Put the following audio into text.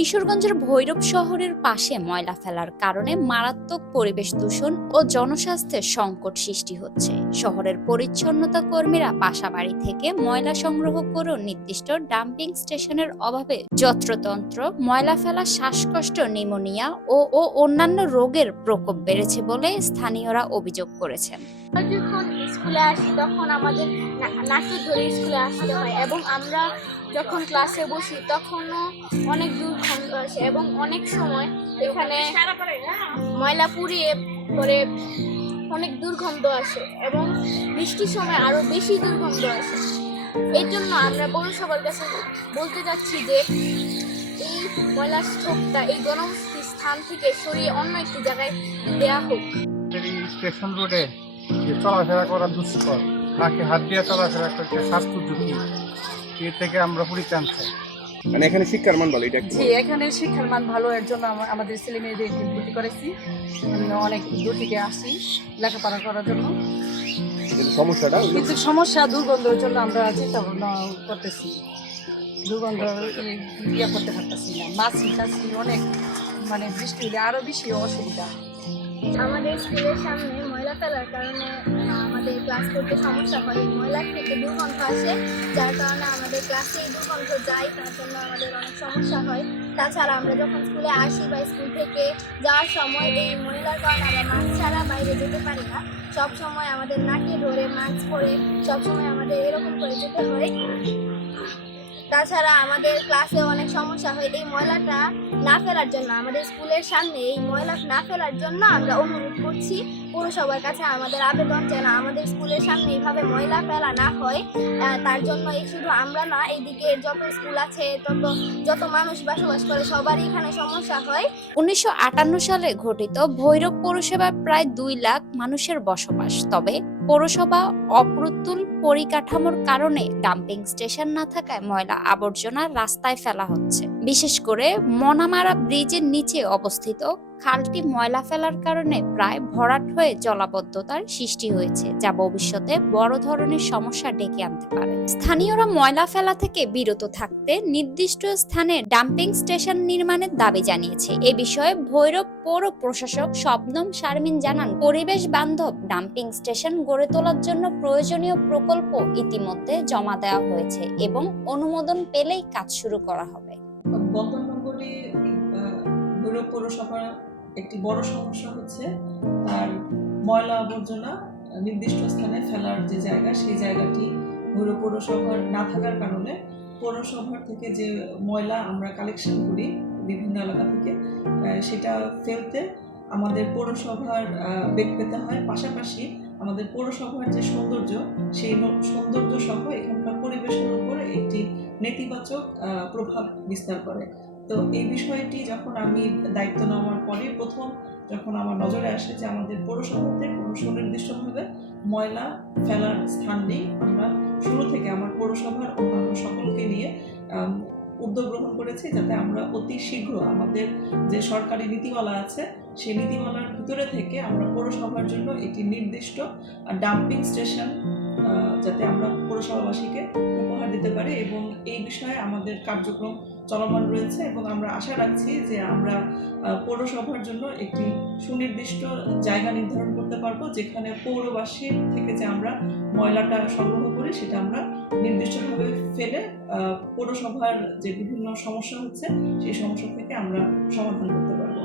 কিশোরগঞ্জের ভৈরব শহরের পাশে ময়লা ফেলার কারণে মারাত্মক পরিবেশ দূষণ ও জনস্বাস্থ্যের সংকট সৃষ্টি হচ্ছে। শহরের পরিচ্ছন্নতা কর্মীরা বাসাবাড়ি থেকে ময়লা সংগ্রহ করেও নির্দিষ্ট ডাম্পিং স্টেশনের অভাবে যত্রতন্ত্র ময়লা ফেলা শ্বাসকষ্ট, নিউমোনিয়া ও অন্যান্য রোগের প্রকোপ বেড়েছে বলে স্থানীয়রা অভিযোগ করেছেন। যখন স্কুলে আসি তখন আমাদের নাটক ধরে স্কুলে আসতে হয় এবং আমরা যখন ক্লাসে বসি তখনও অনেক দুর্গন্ধ আসে এবং অনেক সময় এখানে ময়লা পুড়িয়ে পরে অনেক দুর্গন্ধ আসে এবং বৃষ্টির সময় আরও বেশি দুর্গন্ধ আসে। এর জন্য আমরা পৌরসভার কাছে বলতে চাচ্ছি যে এই ময়লা স্তূপটা এই গণবসতি স্থান থেকে সরিয়ে অন্য একটি জায়গায় দেওয়া হোক। স্টেশন রোডে যে চলাফেরা করা দুষ্কর, নাকে হাত দিয়ে চলাফেরা করতে স্বাস্থ্য ঝুঁকি, এর থেকে আমরা পরিত্রাণ চাই। মানে এখানে শিক্ষার মান ভালো, এটা জি, এখানে শিক্ষার মান ভালো, এর জন্য আমাদের ছেলে মেয়েদের ভর্তি করেছি। অনেক দূর থেকে আসি লেখাপড়া করার জন্য, কিন্তু সমস্যা দুর্গন্ধের জন্য আমরা চিন্তা ভাবনা করতেছি। দুর্গন্ধ ইয়ে করতে পারতেছি না, মাছি টাছি অনেক, মানে বৃষ্টি হলে আরো বেশি অসুবিধা। আমাদের স্কুলের সামনে ময়লা ফেলার কারণে আমাদের ক্লাস করতে সমস্যা হয়। ময়লা থেকে দুর্গন্ধ আসে, যার কারণে আমাদের ক্লাসে দুর্গন্ধ যায়, তার জন্য আমাদের অনেক সমস্যা হয়। তাছাড়া আমরা যখন স্কুলে আসি বা স্কুল থেকে যাওয়ার সময় এই ময়লার কারণে আমরা মাস্ক ছাড়া বাইরে যেতে পারি না। সব সময় আমাদের নাকে ধরে মাস্ক পরে সবসময় আমাদের এরকম করে যেতে হয়। তাছাড়া আমাদের ক্লাসে অনেক সমস্যা হয় এই ময়লাটা না ফেলার জন্য। আমাদের স্কুলের সামনে এই ময়লা না ফেলার জন্য আমরা অনুরোধ করছি পৌরসভার কাছে, আমাদের আবেদন যেন আমাদের স্কুলের সামনে এইভাবে ময়লা ফেলা না হয়। তার জন্য এই শুধু আমরা না, এইদিকে যত স্কুল আছে যত মানুষ বসবাস করে সবারই এখানে সমস্যা হয়। 1958 সালে ঘটিত ভৈরব পৌরসভায় প্রায় 2 লাখ মানুষের বসবাস। তবে পৌরসভা অপ্রতুল পরিকাঠামোর কারণে ডাম্পিং স্টেশন না থাকায় ময়লা আবর্জনা রাস্তায় ফেলা হচ্ছে। বিশেষ করে মনামারা ব্রিজের নিচে অবস্থিত খালটি ময়লা ফেলার কারণে প্রায় ভরাট হয়ে জলাবদ্ধতার সৃষ্টি হয়েছে, যা ভবিষ্যতে বড় ধরনের সমস্যা ডেকে আনতে পারে। স্থানীয়রা ময়লা ফেলা থেকে বিরত থাকতে নির্দিষ্ট স্থানে ডাম্পিং স্টেশন নির্মাণের দাবি জানিয়েছে। এ বিষয়ে ভৈরব পৌর প্রশাসক শবনম শারমিন জানান, পরিবেশ বান্ধব ডাম্পিং স্টেশন গড়ে তোলার জন্য প্রয়োজনীয় প্রকল্প ইতিমধ্যে জমা দেওয়া হয়েছে এবং অনুমোদন পেলেই কাজ শুরু করা হবে। বন্দরনগরী ভৈরব পৌরসভার একটি বড় সমস্যা হচ্ছে তার ময়লা আবর্জনা নির্দিষ্ট স্থানে ফেলার যে জায়গা, সেই জায়গাটি ভৈরব পৌরসভার না থাকার কারণে পৌরসভার থেকে যে ময়লা আমরা কালেকশন করি বিভিন্ন এলাকা থেকে, সেটা ফেলতে আমাদের পৌরসভার বেগ পেতে হয়। পাশাপাশি আমাদের পৌরসভার যে সৌন্দর্য, সেই সৌন্দর্য সহ এখানকার পরিবেশের উপরে একটি নেতিবাচক প্রভাব বিস্তার করে। তো এই বিষয়টি যখন আমি দায়িত্ব নেওয়ার পরে প্রথম যখন আমার নজরে আসে যে আমাদের পৌরসভাতে কোনো সুনির্দিষ্টভাবে ময়লা ফেলার স্থান নেই, আমরা শুরু থেকে আমার পৌরসভার অন্যান্য সকলকে নিয়ে উদ্যোগ গ্রহণ করেছি যাতে আমরা অতি শীঘ্র আমাদের যে সরকারি নীতিমালা আছে সেই নীতিমালার ভিতরে থেকে আমরা পৌরসভার জন্য একটি নির্দিষ্ট ডাম্পিং স্টেশন যাতে আমরা পৌরসভাবাসীকে উপহার দিতে পারি, এবং এই বিষয়ে আমাদের কার্যক্রম চলমান রয়েছে এবং আমরা আশা রাখছি যে আমরা পৌরসভার জন্য একটি সুনির্দিষ্ট জায়গা নির্ধারণ করতে পারবো, যেখানে পৌরবাসীর থেকে যে আমরা ময়লাটা সংগ্রহ করি সেটা আমরা নির্দিষ্টভাবে ফেলে পৌরসভার যে বিভিন্ন সমস্যা হচ্ছে সেই সমস্যা থেকে আমরা সমাধান করতে পারবো।